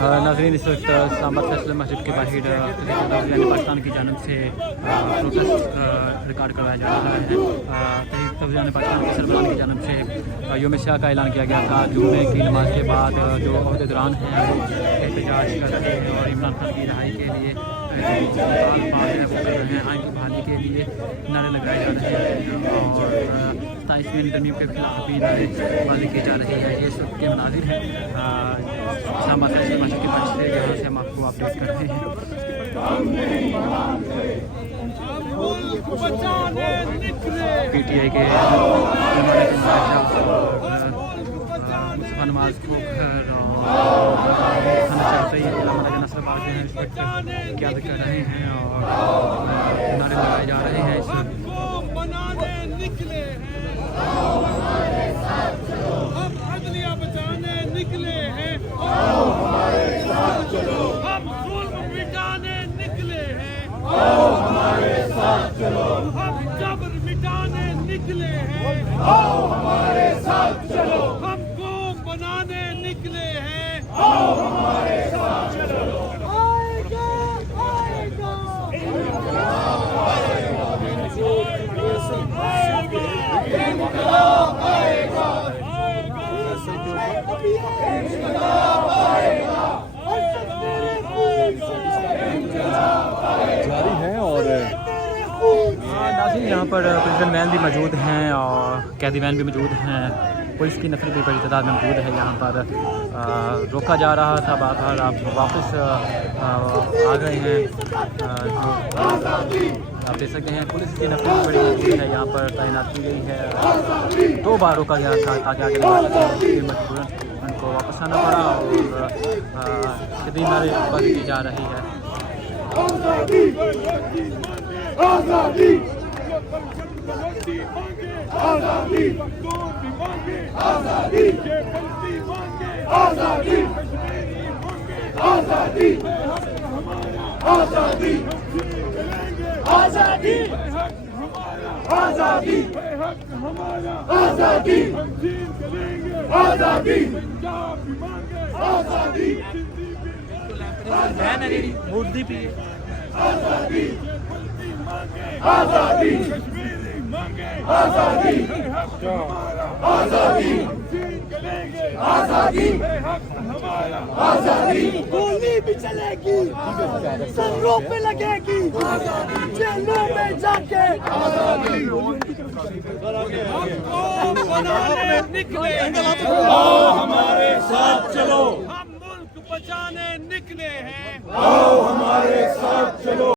नाज़रीन, इस वक्त सांबा फैसल मस्जिद के बाहर पाकिस्तान की जानब से प्रोटेस्ट रिकॉर्ड करवाया जा रहा है। तहरीक पाकिस्तान के सरबराह की जानब से यौम शाह का ऐलान किया गया था। जुम्मे की नमाज के बाद जो अहदेदारान हैं वो एहतजाज कर रहे हैं और इमरान खान की रहाई के लिए वो कर रहे हैं। आइन की बहाली के लिए नारे लगाए जा रहे हैं और 27वीं तरमीम के खिलाफ भी नारेबाजी की जा रही है। ये सब के मनाजिर हैं सांबा फैसल मस्जिद के पास से, जहाँ से हम आपको अपडेट कर रहे हैं। PTI के मुस्तफ़ा नवाज खोखर नसरबाज जो हैं इस वक्त क़यादत कर रहे हैं और नारे लगाए जा रहे हैं। इस वक्त हम अदलिया बचाने निकले हैं, हम जुल्म मिटाने निकले हैं, हमारे साथ चलो, हम जबर मिटाने निकले हैं, हमारे साथ चलो, हम कौम बनाने निकले हैं, हमारे साथ चलो। आएगा आएगा जारी है और नाज़रीन यहाँ पर प्रिजन वैन भी मौजूद हैं और कैदी वैन भी मौजूद हैं। पुलिस की नफरी भी बड़ी तादाद में मौजूद है। यहाँ पर रोका जा रहा था, बाहर आप वापस आ गए हैं। आप देख सकते हैं पुलिस की नफरी बड़ी मौजूद है। यहाँ पर तैनात की गई है। 2 बार रोका गया था ताकि आगे मजबूरन उनको वापस आना पड़ा और शदीद नारेबाजी की जा रही है। आज़ादी आज़ादी आज़ादी आज़ादी आज़ादी आज़ादी आज़ादी आज़ादी आज़ादी आज़ादी आज़ादी आज़ादी मूर्ति भी आज़ादी आज़ादी आज़ादी आज़ादी आज़ादी आज़ादी गोली भी चलेगी, सरों पे लगेगी, जेलों में जाके निकले, हमारे साथ चलो, हम मुल्क बचाने निकले हैं।